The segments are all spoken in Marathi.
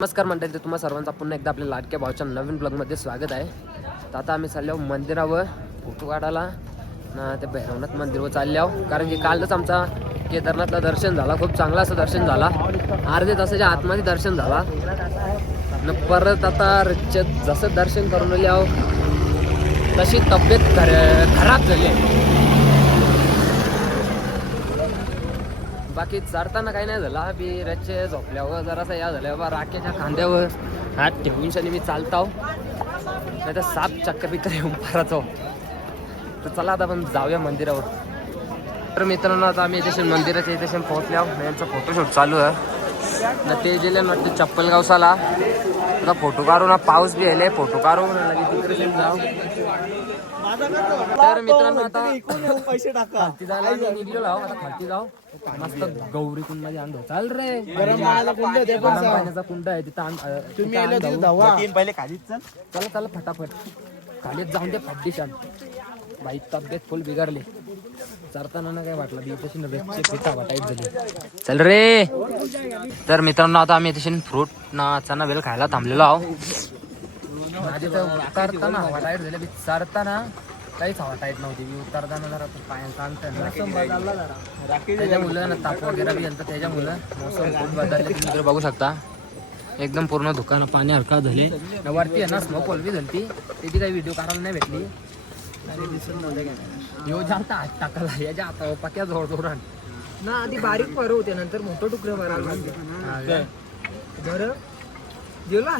नमस्कार मंडळी, तुम्हा सर्वांचा पुन्हा एकदा आपल्या लाडक्या भावाच्या नवीन ब्लॉगमध्ये स्वागत आहे. तर आता आम्ही चाललो मंदिरावर फोटो काढायला ना, ते भैरवनाथ मंदिरावर चालले आहो. कारण की कालच आमचा केदारनाथला दर्शन झाला, खूप चांगला असं दर्शन झाला. अर्धे तासाच्या आतमध्ये दर्शन झाला न परत आता जसं दर्शन करून आले आहो तशी तब्येत खराब झाली. बाकी चढताना काही नाही झाला, बी रच्चे झोपल्यावर जरासा या झाल्यावर राखेच्या खांद्यावर हात ठेवून शनी मी चालताव, नाही तर साप चक्कर बिक्कर येऊन पाराचो. तर चला आता आपण जाऊया मंदिरावर. तर मित्रांनो, आता आम्ही इथे मंदिराच्या इथे पोहोचल्या. यांचा फोटोशूट चालू आहे ना. ते गेले वाटते चप्पलगावसाला. आता फोटो काढून पाऊस बी आले, फोटो काढून तिकडे जाऊ. तर मित्रांनो, आता पैसे टाका खालती जायला निघलो लाव. आता खालती जाऊ, मस्त गौरी कुंड मध्ये आणलो. चाल रे, गरम पाण्याचा कुंड आहे तिथं. पहिले खालीच चल. चला चला फटाफट खालीच जाऊन दे. फड्डीशान बाई तब्येत फुल बिघडली. चरताना ना काय वाटलं बी तशी नव्हे पिठा वाटाईट झाली. चल रे. तर मित्रांनो, आता आम्ही तशी फ्रूट ना चना बेल खायला थांबलेलो आहो. माझी तर उतरताना वाटाईट झाली, चरताना काहीच हवा टाईट नव्हती. मी उतरताना जरा पायांचा अंतर त्याच्या मुलं ना ताप वगैरे बी झालं. त्याच्या मुलं मोसम खूप बदलले. तुम्ही इकडे बघू शकता, एकदम पूर्ण दुकानं पाणी हरकत झाली. वरती आहे ना स्मोक वॉल बी झाली. त्याची काही व्हिडिओ काढायला नाही भेटली. यो जाता हात टाकायला याच्या हातावर पक्या जोर जोरान ना. आधी बारीक पर होते, नंतर मोठं तुकडे भरायला लागले. बरं गेलो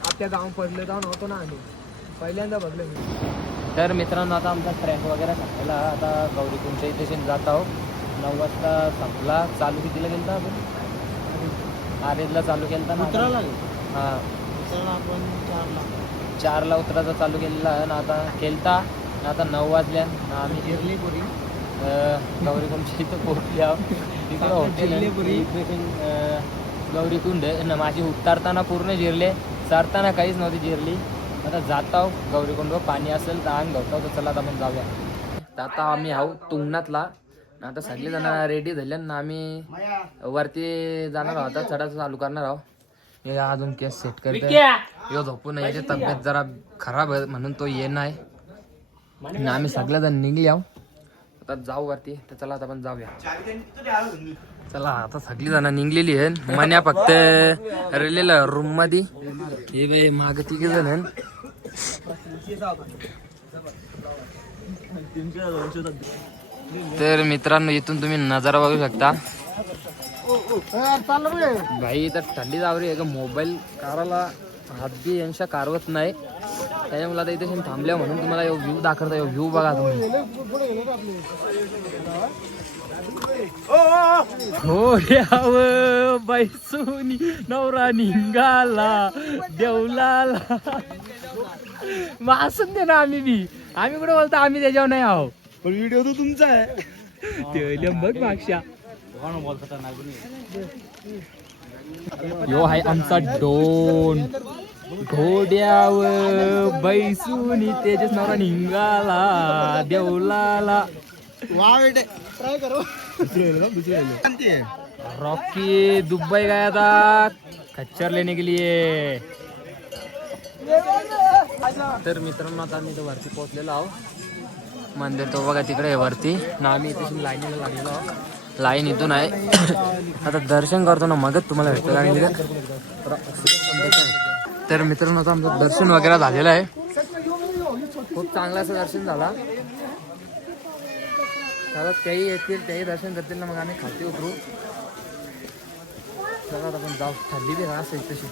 आपल्या गाव पडलं जाऊन होतो ना आम्ही पहिल्यांदा बघलं मी. तर मित्रांनो, आता आमचा ट्रॅक वगैरे टाकायला आता गौरी कुंडच्या इथे जात आहो. 9 वाजता संपला. चालू कितीला गेलता आपण? आरेजला चालू केलता ना. हां, आपण 4ला उतरायचा चालू केलेला ना. आता केलता आता 9 वाजल्या ना. आम्ही जिरलीपुरी गौरी कुंडच्या इथं पोहोचले आहो. तिकडं हॉटेल गौरी कुंड ना. माझी उतरताना पूर्ण जिरले, चरताना काहीच नव्हती जिरली. आता जात आहो गौरी कुंडवर. पाणी असेल तर अंग धुतो. तर चला आता आपण जाऊया. तर आता आम्ही आहो तुंगनाथला. आता सगळे जण रेडी झाले ना. आम्ही वरती जाणार आहोत, आता चढायचं चालू करणार आहोत. हे अजून केस सेट करते. यो झोपून याची तब्येत जरा खराब आहे म्हणून तो ये नाही. आम्ही सगळेजण निघले आहो, आता जाऊ वरती. तर चला आता आपण जाऊया. चला आता सगळी जण निघलेली आहे. मन्या फक्त रेलेला रूम मध्ये. हे बाई माग तिघे जण आहे. तर मित्रांनो, इथून तुम्ही नजारा बघू शकता. भाई तर थंडी जावरी आहे का. मोबाईल काराला हात बी यांच्या कारवत नाही. त्याच्यामुळे आता इथे थांबल्या म्हणून तुम्हाला व्ह्यू दाखवता. व्ह्यू बघा तुम्ही. हो याव बैसुनी नवरा निघाला देवलाला. मग असून दे ना. आम्ही कुठे बोलतो आम्ही त्याच्यावर नाही आहो. पण व्हिडिओ तो तुमचा आहे. ते बघ मागच्या यो आहे आमचा डोन. घोड्यावर बैसून तेजस नवरा निघाला देवलाला. ट्राय करो. रॉकी दुबई गया था खच्चर लेने के लिए. तर मित्रांनो, आता आम्ही वरती पोहोचलेलो आहो. मंदिर तो बघा तिकडे आहे वरती ना. आम्ही इथे लाईनीला लागलेलो आहो. लाईन इथून आहे. आता दर्शन करतो ना, मगच तुम्हाला भेटतो. आणि तर मित्रांनो, आता आमचं दर्शन वगैरे झालेलं आहे. खूप चांगलं असं दर्शन झाला. आता तेही येतील, तेही दर्शन करतील ना. मग आम्ही खाली उतरू. चला आता आपण जाऊ. थंडी बी रास आहे तशी.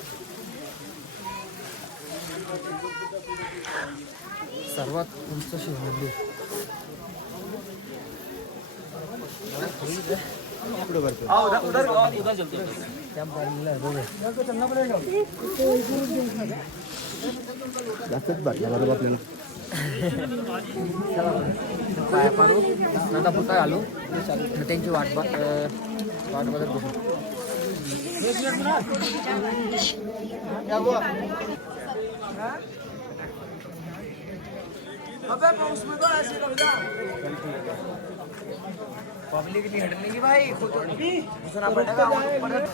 सर्वात उंच शिवमंदिर. पाया मारू नंतर पुढे घालू. त्यांची वाट बघत बघू. पब्लिक हटने की भाई घुसना पड़ेगा ऊपर।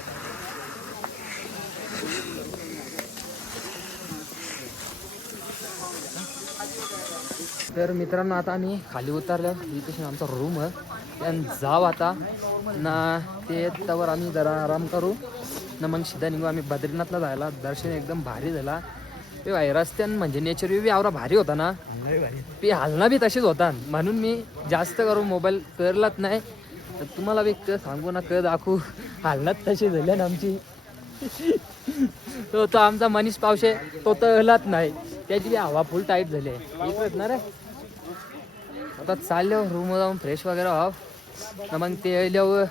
तर मित्रांनो आता आम्ही खाली उतरलो इथे आमचा रूम आहे त्यान जाव आता ना ते त्यावर आम्ही जरा आराम करू ना मग सीधा निघू आम्ही बद्रीनाथला जायला. दर्शन एकदम भारी झाला ते भाई रस्त्यान म्हणजे नेचर बी आवरा भारी होता ना ते हालना बी तसेच होता म्हणून मी जास्त करून मोबाईल करलाच नाही. तर तुम्हाला बी सांगू ना दाखवू हालनात तशी झाली ना आमची. तो आमचा मनीष पावशे तो तर हलत नाही त्याची बी हवा फुल टाईट झाली आहे ना रे. आता चाललो रूम जाऊन फ्रेश वगैरे व्हावं मग ते आल्यावर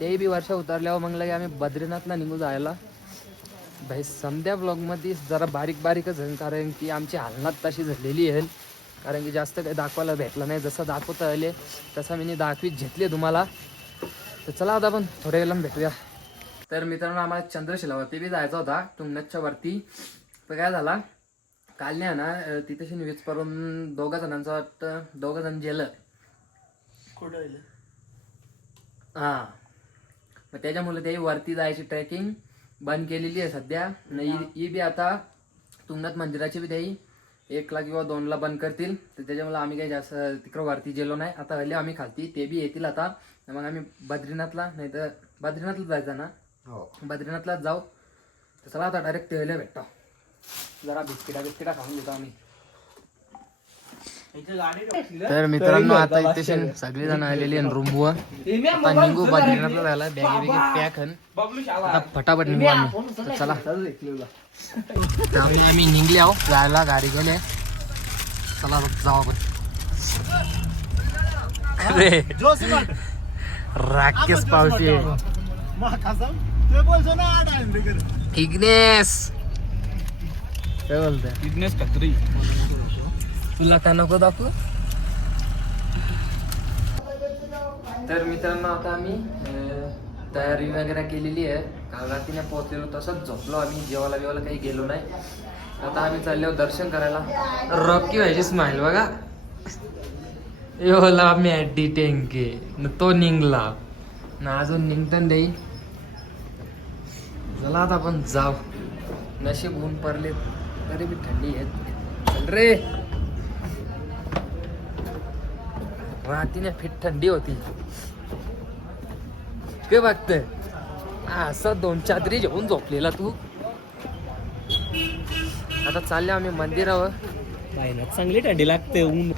तेही बी वर्ष उतरल्यावर मग लगे आम्ही बद्रीनाथला निघू जायला. भाई समध्या ब्लॉगमध्ये जरा बारीकच आहे कारण की आमची हालनात तशी झालेली आहे कारण की जास्त काही दाखवायला भेटलं नाही. जसं दाखवता आले तसं मी दाखवीत घेतले तुम्हाला. तर चला आता आपण थोड्या वेळेला भेटूया. तर मित्रांनो आम्हाला चंद्रशिलावरती बी जायचा होता तुंगनाथच्या वरती. तर काय झाला काल नाही ना तिथे वीज करून दोघा जण गेलं हा. मग त्याच्यामुळे ते वरती जायची ट्रेकिंग बंद केलेली आहे सध्या. ही बी आता तुंगनाथ मंदिराची बी त्याही 1 किंवा 2 बंद करतील. तर त्याच्यामुळे आम्ही काही जास्त तिकडं वरती गेलो नाही. आता हल्ली आम्ही खालती ते बी येतील आता. मग आम्ही बद्रीनाथला नाही तर बद्रीनाथला जायचं ना बद्रीनाथलाच जाऊ. तर चला आता डायरेक्ट तेवढ्या भेटतो जरा बिस्किटा खाऊन घेतो आम्ही. तर मित्रांनो आता इथे सगळे जण आलेले रूमवर आता निघू बद्रीनाथला जायला. बॅगी पॅक आता फटाफट निघू आम्ही. तर चला आम्ही निघले आहो जायला गाडी गेले. चला जाऊ आपण. राकेश पावसे इग्नेस काय बोलतोय इग्नेस खत्री तुला काय नको दाखवू. तर मित्रांनो आता आम्ही तयारी वगैरे केलेली आहे. काल रात्रीने पोहोचलेलो तसंच झोपलो आम्ही. जेवायला काही गेलो नाही. आता आम्ही चाललो दर्शन करायला. रॉकी व्हायची स्माइल बघा योला मॅडी टेंके न तो निघला ना अजून निघतं देई. चला आता आपण जाऊ. नशीब ऊन पडले तरी बी थंडी आहेत. चल रे रात्रीने फिट थंडी होती काय बघतोय असं 2 चादरी घेऊन झोपलेला तू. आता चालले आम्ही मंदिरावर. बायला चांगली थंडी लागते ऊन.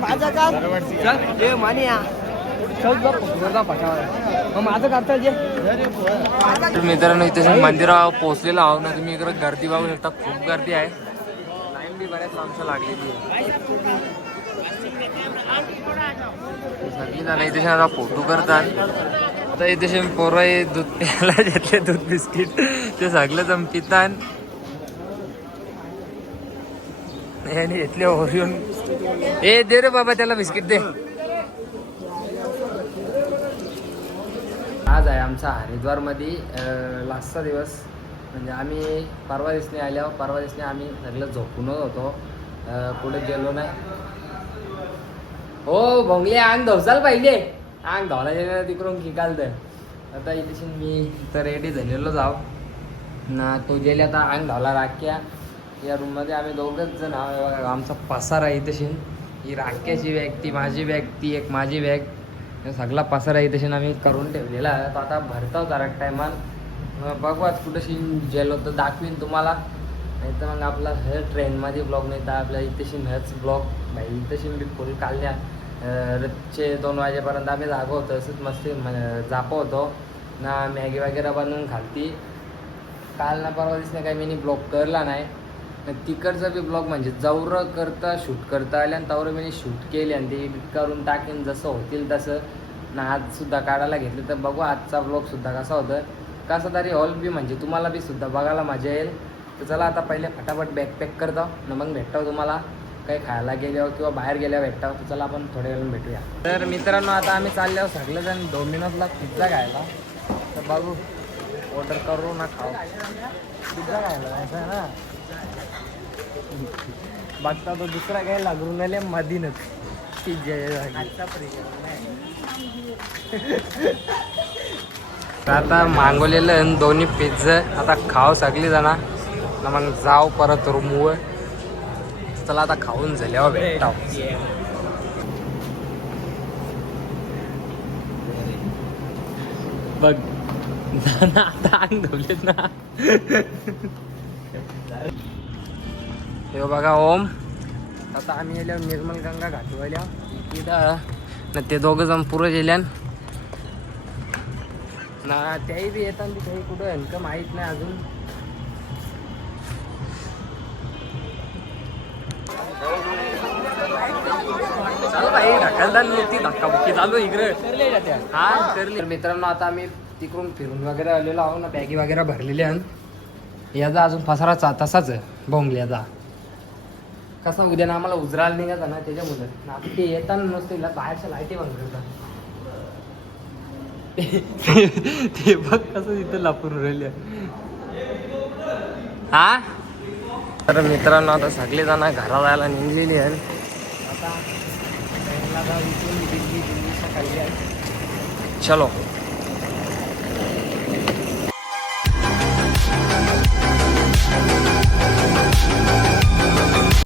माझं काम हे मानिया माझं करता जे. मित्रांनो इथे मंदिरावर पोहोचलेलो आहो ना तुम्ही इकडे गर्दी बघू शकता. खूप गर्दी आहे. लाईन बी बऱ्याच लांबच्या लागलेली आहे. सगळी जण इथे आता फोटो करतात. आता इथे पोरं दूध प्यायला घेतले दूध बिस्किट ते सगळं जम पितात. याने घेतले ओरिओन. ए दे रे बाबा त्याला बिस्किट दे. आज आहे आमचा हरिद्वारमध्ये लास्टचा दिवस. म्हणजे आम्ही परवा दिवशी आम्ही सगळं झोपूनच होतो. पुढे गेलो नाही. हो भोंगले अंग धवसाल पाहिजे. अंग धावला गेलं तिकडून खिकालतं. आता इथे मी तर रेडी झालेलो जाव ना. तो गेले आता अंग धावला राख्या. या रूममध्ये आम्ही 2घच जण आहोत. आमचा पसारा आहे इथे. ही राख्याची बॅग ती माझी बॅग ती एक माझी बॅग सगळा पसारा आहे इथे आम्ही करून ठेवलेला आहे. तो आता भरतो जरा टायमान बघू आज कुठेशी गेलो तर दाखवीन तुम्हाला. नाही तर मग आपला हे ट्रेनमध्ये ब्लॉग नाही तर आपल्या इथे हेच ब्लॉग भाई इथे मी फुल काढल्या. रातचे 2 वाजेपर्यंत आम्ही जागो होतो. असंच मस्ती जापो होतो ना. मॅगी वगैरे बनवून खालती. काल ना परवा दिसणे काही मी ब्लॉग करला नाही. तिकडचं बी ब्लॉग म्हणजे जवळ करता शूट करता आल्या आणि तवरं मी शूट केले आणि ते एडिट करून टाकेन जसं होतील तसं ना. आजसुद्धा काढायला घेतलं तर बघू आजचा ब्लॉगसुद्धा कसा होतं. कसं तरी हॉल बी म्हणजे तुम्हाला बी सुद्धा बघायला मजा येईल. तर चला आता पहिले फटाफट बॅग पॅक करतो ना मग भेटतो तुम्हाला. काही खायला गेल्यावर किंवा बाहेर गेल्यावर भेटतो. तर चला आपण थोड्या वेळाने भेटूया. तर मित्रांनो आता आम्ही चालल्यावर सगळेजण डोमिनोजला पिझ्झा खायला. तर बघू ऑर्डर करू ना खाऊ. पिझ्झा खायला जायचं आहे ना. बघता तो दुसरा काही लागून आले मधीनच पिझ्झा. आता मागवलेलं दोन्ही पिझ्झा आता खाऊ सगळी जणा ना मग जाऊ परत रूमवर. चला आता खाऊन झाल्यावर भेटाव. बघ ना आता अंग धुवलेत ना. हे बघा ओम आता आम्ही गेल्यावर निर्मल गंगा घाटवायला इथं ना ते दोघं जण पुरं गेल्यान ना. त्याही बी येतात काही कुठं हलकं माहीत नाही अजून. चालू भाई ढकलदार नुसती धक्काबुक्की चालू इकडे. हा करले मित्रांनो आता आम्ही तिकडून फिरून वगैरे आलेलो आहो ना. बॅगी वगैरे भरलेली आहे. याचा अजून पसारा तसाच आहे बोंबल्याचा. कसा उद्या ना आम्हाला उजरायला निघायचा ना त्याच्यामुळे आता ते येताना नसते बाहेरच्या लाईटी बंद करतात. ते बघ कसं तिथं लापून राहिले. हा तर मित्रांनो आता सगळे जण घरा जायला निघलेली आहे. आता दिल्ली सकाळी आहे. चलो